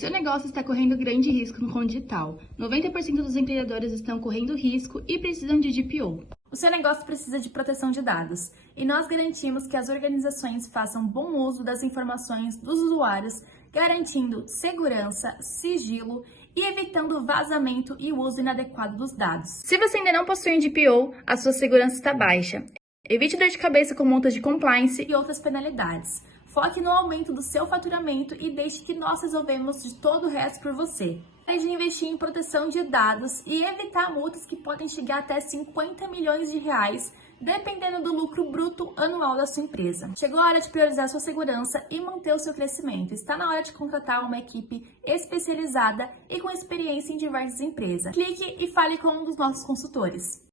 seu negócio está correndo grande risco com o digital. 90% dos empreendedores estão correndo risco e precisam de DPO. O seu negócio precisa de proteção de dados e nós garantimos que as organizações façam bom uso das informações dos usuários, garantindo segurança, sigilo e evitando vazamento e uso inadequado dos dados. Se você ainda não possui um DPO, a sua segurança está baixa. Evite dor de cabeça com multas de compliance e outras penalidades. Foque no aumento do seu faturamento e deixe que nós resolvemos de todo o resto por você. Pare de investir em proteção de dados e evitar multas que podem chegar até 50 milhões de reais, dependendo do lucro bruto anual da sua empresa. Chegou a hora de priorizar sua segurança e manter o seu crescimento. Está na hora de contratar uma equipe especializada e com experiência em diversas empresas. Clique e fale com um dos nossos consultores.